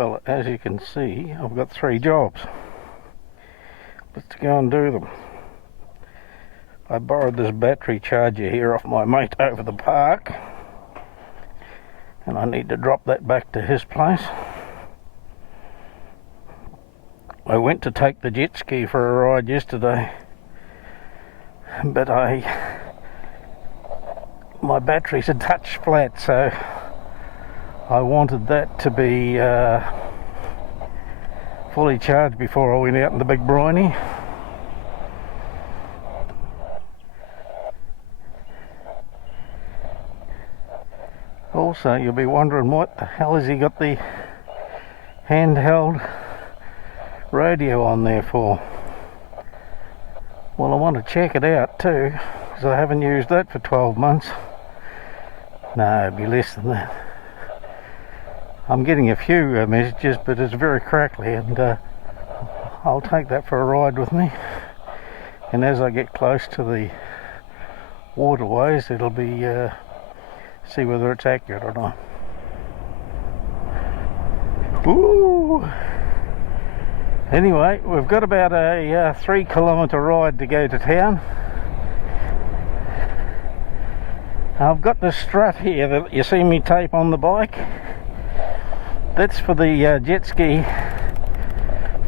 Well, as you can see, I've got 3 jobs. Let's go and do them. I borrowed this battery charger here off my mate over the park, and I need to drop that back to his place. I went to take the jet ski for a ride yesterday, but my battery's a touch flat, so I wanted that to be fully charged before I went out in the big briny. Also, you'll be wondering what the hell has he got the handheld radio on there for. Well, I want to check it out too, because I haven't used that for 12 months. No, it'd be less than that. I'm getting a few messages, but it's very crackly, and I'll take that for a ride with me. And as I get close to the waterways, it'll be see whether it's accurate or not. Ooh! Anyway, we've got about a 3-kilometre ride to go to town. I've got the strut here that you see me tape on the bike. That's for the jet ski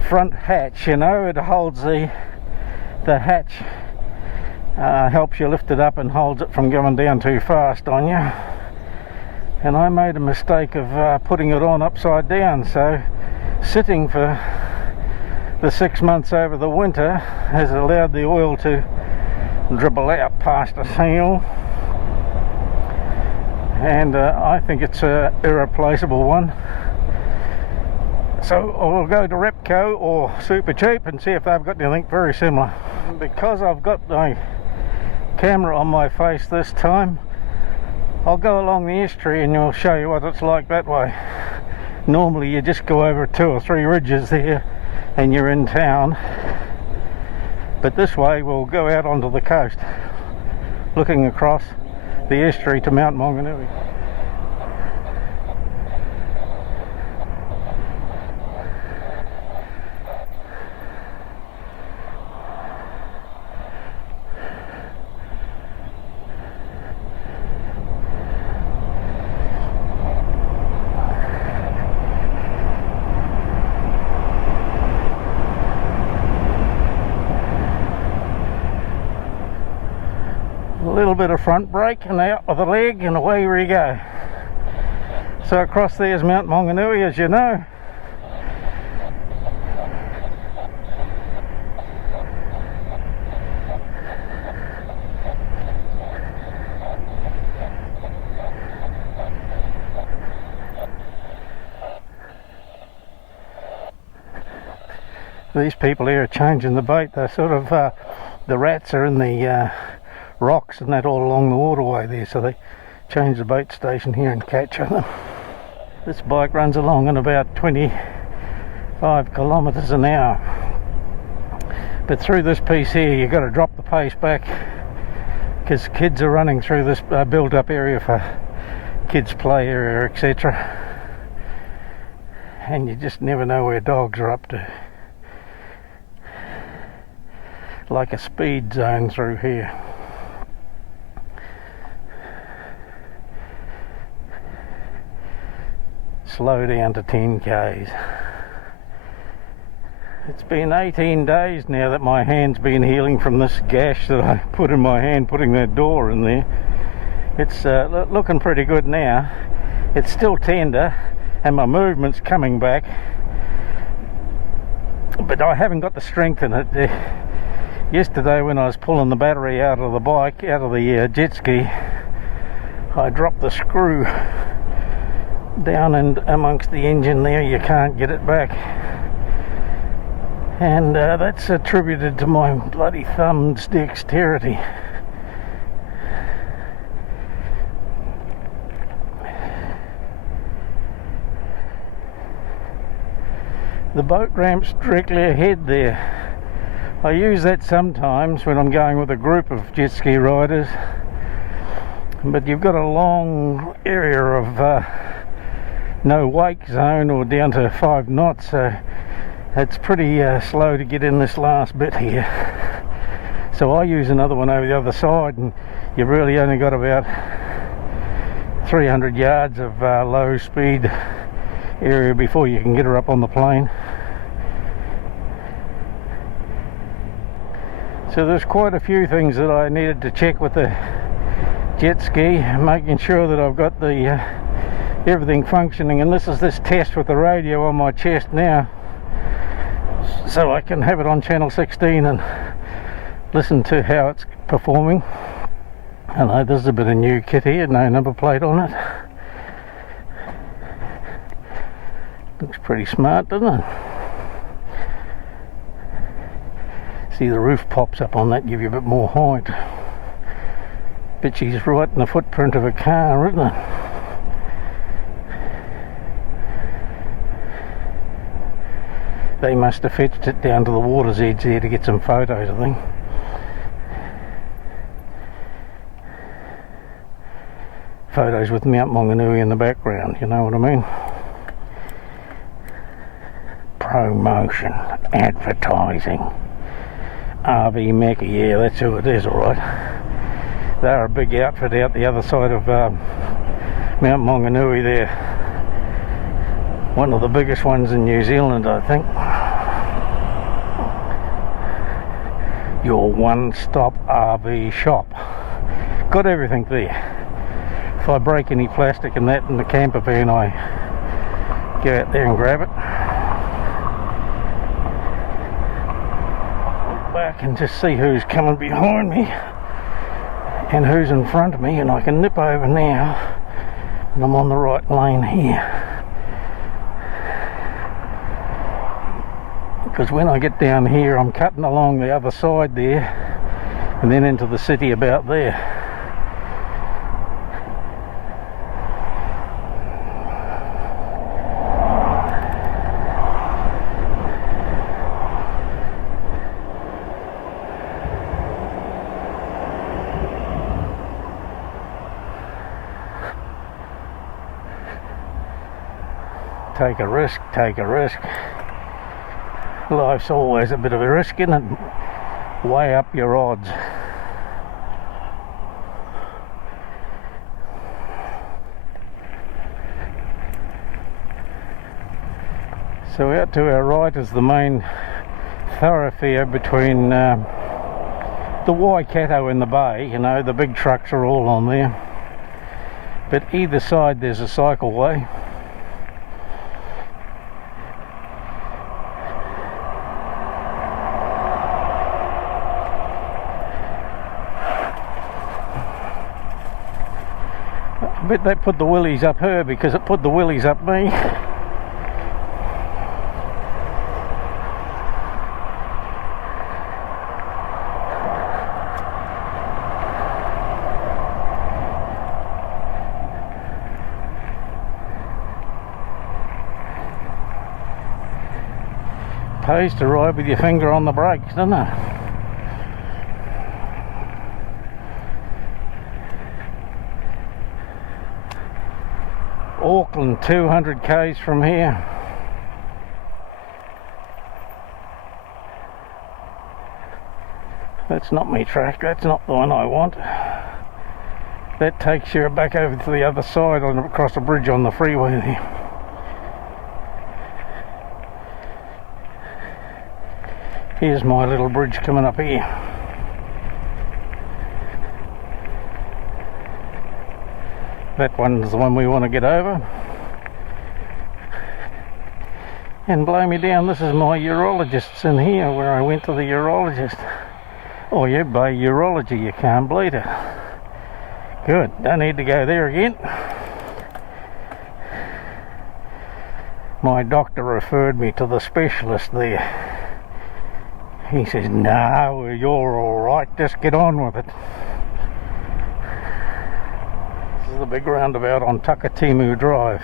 front hatch, you know. It holds the hatch, helps you lift it up and holds it from going down too fast on you. And I made a mistake of putting it on upside down, so sitting for the 6 months over the winter has allowed the oil to dribble out past the seal. And I think it's an irreplaceable one. So I'll go to Repco or Super Cheap and see if they've got anything very similar. Because I've got my camera on my face this time, I'll go along the estuary and I'll show you what it's like that way. Normally you just go over 2 or 3 ridges there and you're in town, but this way we'll go out onto the coast, looking across the estuary to Mount Maunganui. A little bit of front brake and out with the leg and away we go. So across there's Mount Maunganui, as you know. These people here are changing the bait. They're sort of, the rats are in the rocks and that all along the waterway there, so they change the bait station here and capture them. This bike runs along at about 25 kilometres an hour, but through this piece here you've got to drop the pace back, because kids are running through this built up area for kids play area, etc., and you just never know where dogs are up to. Like a speed zone through here. Slow down to 10 k's. It's been 18 days now that my hand's been healing from this gash that I put in my hand putting that door in there. It's looking pretty good now. It's still tender and my movement's coming back, but I haven't got the strength in it. Yesterday when I was pulling the battery out of the bike, out of the jet ski, I dropped the screw down and amongst the engine there. You can't get it back, and that's attributed to my bloody thumb's dexterity. The boat ramp's directly ahead there. I use that sometimes when I'm going with a group of jet ski riders, but you've got a long area of no wake zone or down to 5 knots, so it's pretty slow to get in this last bit here. So I use another one over the other side, and you've really only got about 300 yards of low speed area before you can get her up on the plane. So there's quite a few things that I needed to check with the jet ski, making sure that I've got the everything functioning, and this is this test with the radio on my chest now, so I can have it on channel 16 and listen to how it's performing. I know there's a bit of new kit here, no number plate on it. Looks pretty smart, doesn't it? See, the roof pops up on that, give you a bit more height. But she's right in the footprint of a car, isn't it? They must have fetched it down to the water's edge there to get some photos, I think. Photos with Mount Maunganui in the background, you know what I mean? Promotion, advertising. RV Mecca, yeah, that's who it is, alright. They're a big outfit out the other side of Mount Maunganui there. One of the biggest ones in New Zealand, I think. Your one-stop RV shop. Got everything there. If I break any plastic and that in the camper van, I go out there and grab it. Look back and just see who's coming behind me and who's in front of me, and I can nip over now, and I'm on the right lane here. Because when I get down here, I'm cutting along the other side there and then into the city about there. Take a risk, take a risk. Life's always a bit of a risk, isn't it? Weigh up your odds. So out to our right is the main thoroughfare between the Waikato and the bay. You know, the big trucks are all on there. But either side there's a cycleway. I bet they put the willies up her because it put the willies up me. Pays to ride with your finger on the brakes, doesn't it? Auckland, 200 k's from here. That's not me track, that's not the one I want. That takes you back over to the other side and across the bridge on the freeway there. Here's my little bridge coming up here. That one's the one we want to get over. And blow me down, this is my urologist's in here where I went to the urologist. Oh yeah, by urology, you can't bleed it. Good, don't need to go there again. My doctor referred me to the specialist there. He says, no, you're alright, just get on with it. This is the big roundabout on Takatimu Drive.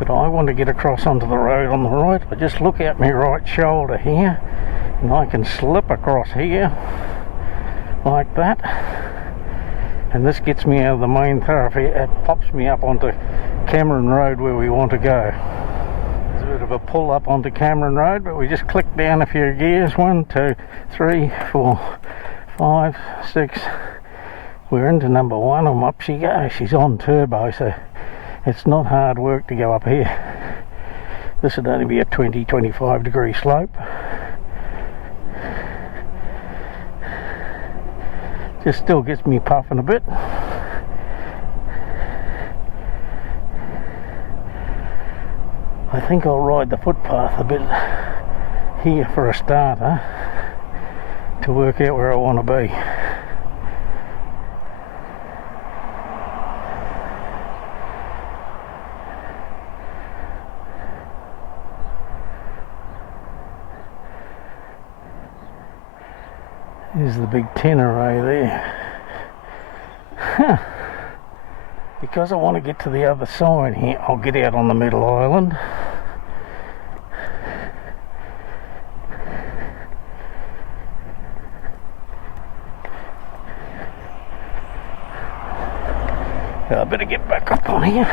But I want to get across onto the road on the right. I just look at my right shoulder here, and I can slip across here, like that. and this gets me out of the main thoroughfare. It pops me up onto Cameron Road where we want to go. There's a bit of a pull up onto Cameron Road, but we just click down a few gears. 1, 2, 3, 4, 5, 6. We're into number 1 and up she goes. She's on turbo, so it's not hard work to go up here. This would only be a 20-25 degree slope. Just still gets me puffing a bit. I think I'll ride the footpath a bit here for a starter to work out where I want to be. There's the big 10 array there. Because I want to get to the other side here, I'll get out on the middle island. I better get back up on here.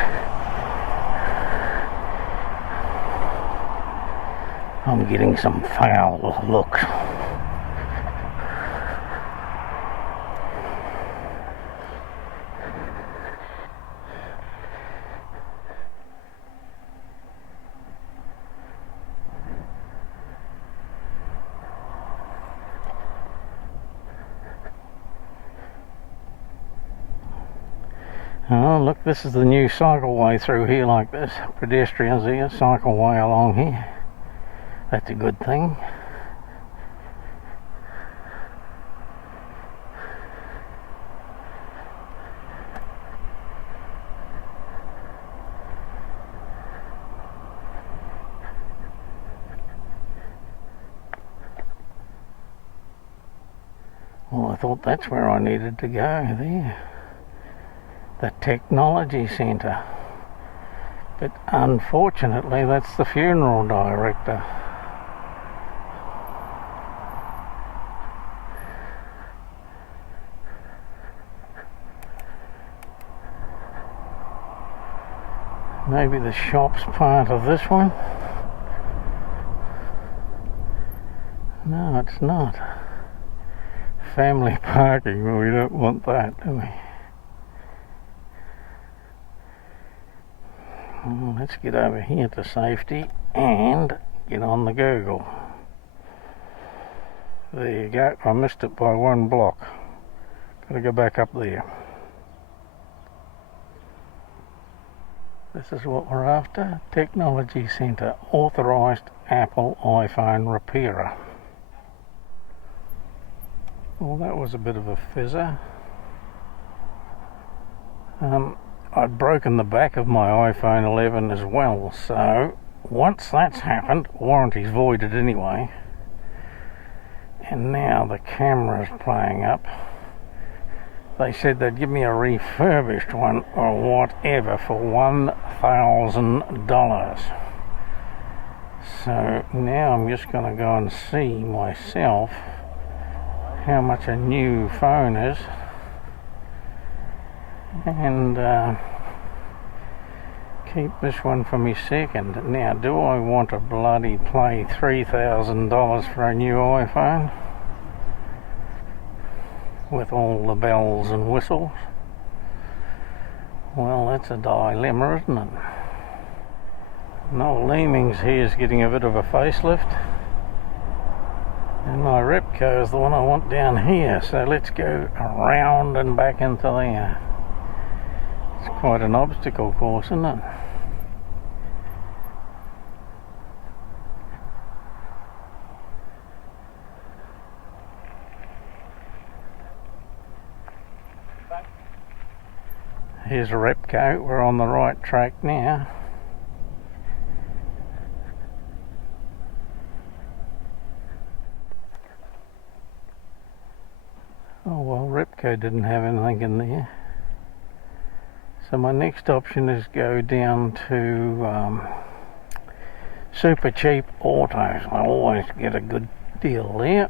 I'm getting some foul looks. Oh look, this is the new cycleway through here like this. Pedestrians here, cycleway along here. That's a good thing. Well, I thought that's where I needed to go there. The technology centre, but unfortunately that's the funeral director. Maybe the shop's part of this one. No, it's not. Family parking, well, we don't want that, do we? Let's get over here to safety and get on the Google. There you go. I missed it by 1 block. Gotta go back up there. This is what we're after. Technology Centre. Authorised Apple iPhone repairer. Well, that was a bit of a fizzer. I'd broken the back of my iPhone 11 as well, so once that's happened, warranty's voided anyway, and now the camera's playing up. They said they'd give me a refurbished one or whatever for $1,000. So now I'm just going to go and see myself how much a new phone is. And keep this one for me second. Now, do I want to bloody pay $3,000 for a new iPhone with all the bells and whistles? Well, that's a dilemma, isn't it? Noel Leeming's here's getting a bit of a facelift, and my Repco is the one I want down here, so let's go around and back into there. It's quite an obstacle course, isn't it? Here's a Repco. We're on the right track now. Oh well, Repco didn't have anything in there. So my next option is go down to Super Cheap Autos. I always get a good deal there.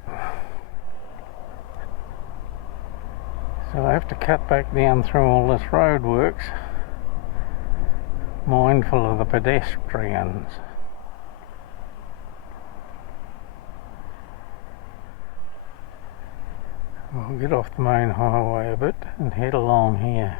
So So I have to cut back down through all this roadworks, mindful of the pedestrians. We'll get off the main highway a bit and head along here.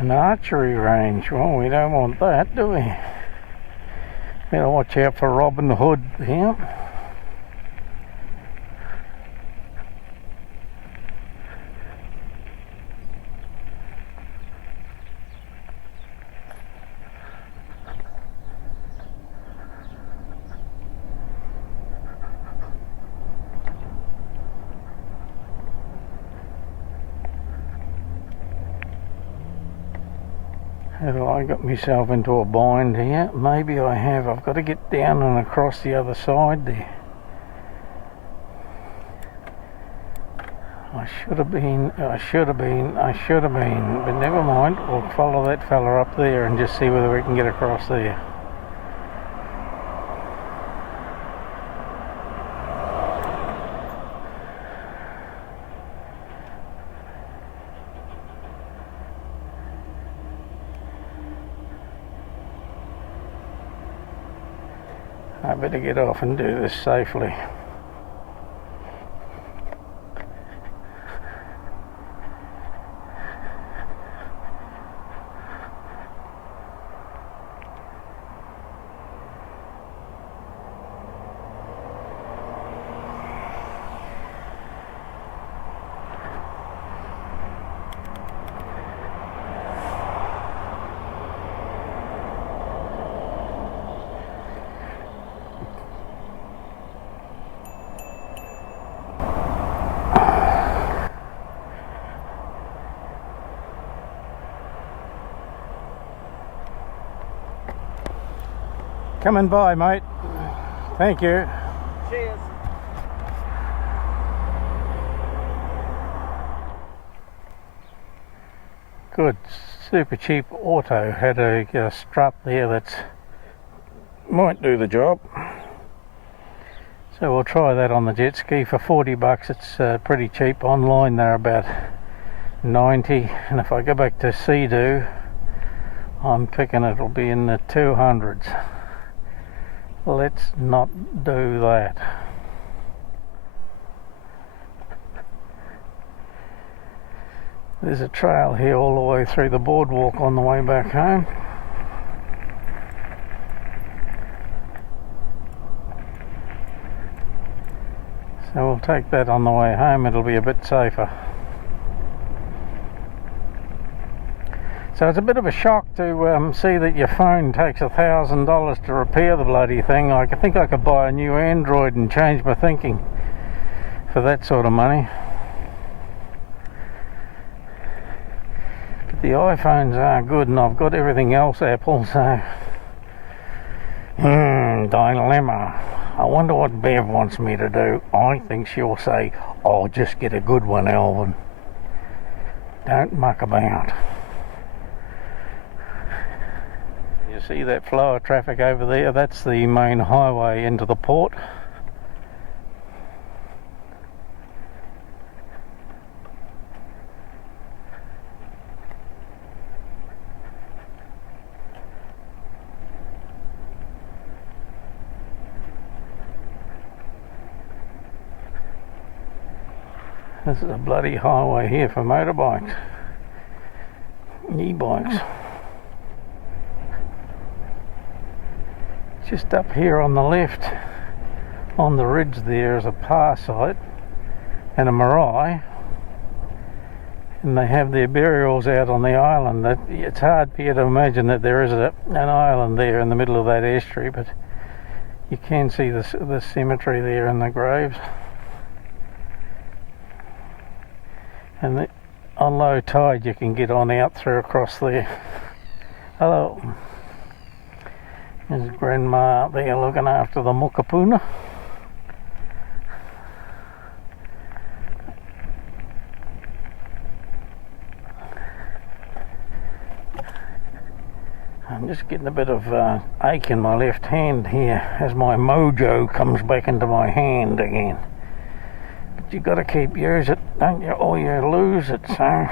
An archery range, well, we don't want that, do we? Better watch out for Robin Hood here. Have I got myself into a bind here? Maybe I have. I've got to get down and across the other side there. I should have been, but never mind. We'll follow that fella up there and just see whether we can get across there. I better get off and do this safely. Coming by, mate. Thank you. Cheers. Good. Super cheap auto. Had a Strut there that's might do the job. So we'll try that on the jet ski for 40 bucks. It's pretty cheap. Online they're about 90, and if I go back to Sea-Doo, I'm picking it'll be in the 200s. Let's not do that. There's a trail here all the way through the boardwalk on the way back home. So we'll take that on the way home, it'll be a bit safer. So it's a bit of a shock to see that your phone takes $1,000 to repair the bloody thing. I think I could buy a new Android and change my thinking for that sort of money. But the iPhones are good, and I've got everything else Apple, so... dilemma. I wonder what Bev wants me to do. I think she'll say, "Oh, just get a good one, Alvin. Don't muck about." You see that flow of traffic over there? That's the main highway into the port. This is a bloody highway here for motorbikes, e-bikes. Just up here on the left, on the ridge there is a par site and a marae, and they have their burials out on the island. It's hard for you to imagine that there is an island there in the middle of that estuary, but you can see the cemetery there and the graves. And on low tide you can get on out through across there. Hello. There's Grandma up there looking after the mokapuna. I'm just getting a bit of ache in my left hand here as my mojo comes back into my hand again. But you got to keep use it, don't you, or you lose it. So,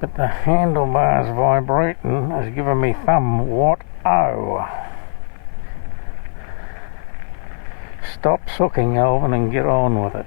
but the handlebar's vibrating is giving me thumb. What? Oh! Stop sucking, Alvin, and get on with it.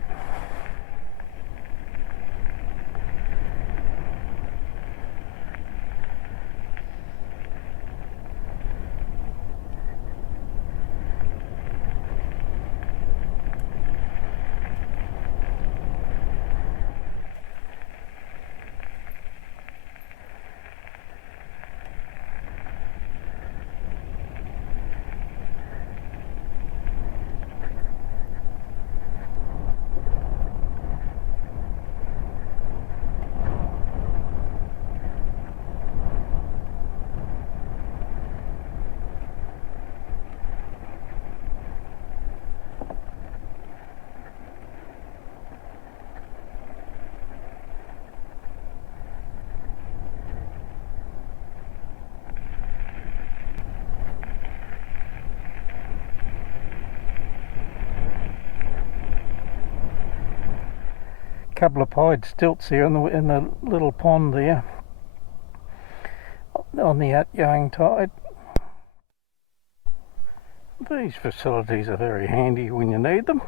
Couple of pied stilts here in the little pond there on the outgoing tide. These facilities are very handy when you need them.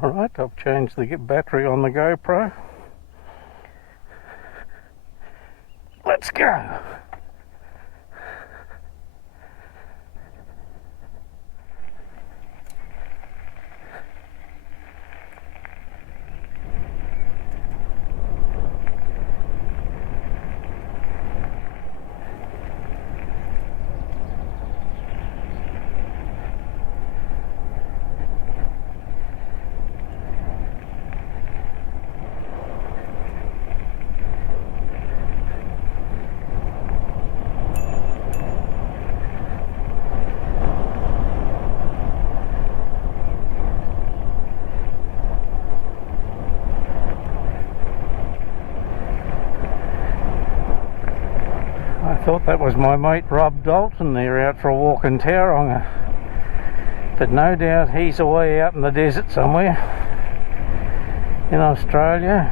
Alright, I've changed the battery on the GoPro. Let's go! I thought that was my mate Rob Dalton there out for a walk in Tauranga, but no doubt he's away out in the desert somewhere in Australia.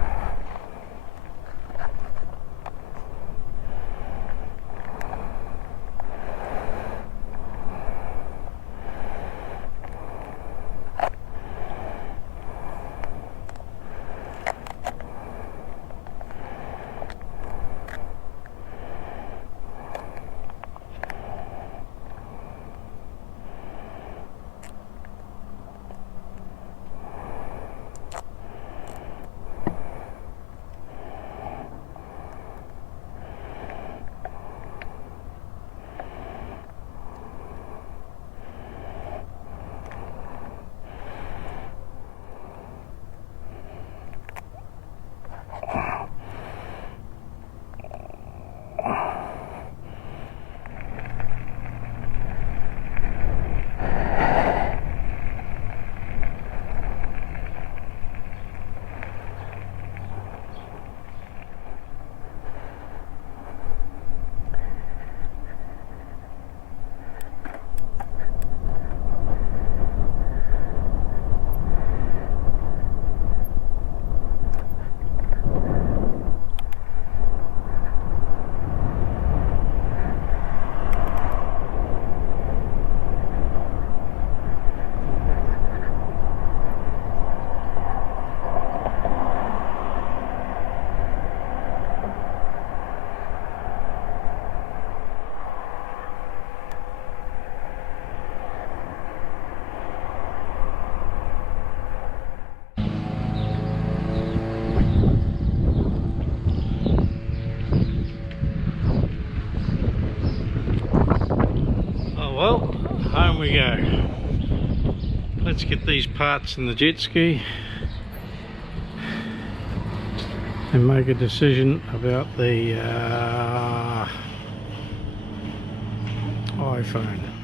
Well, home we go. Let's let's get these parts in the jet ski and make a decision about the iPhone.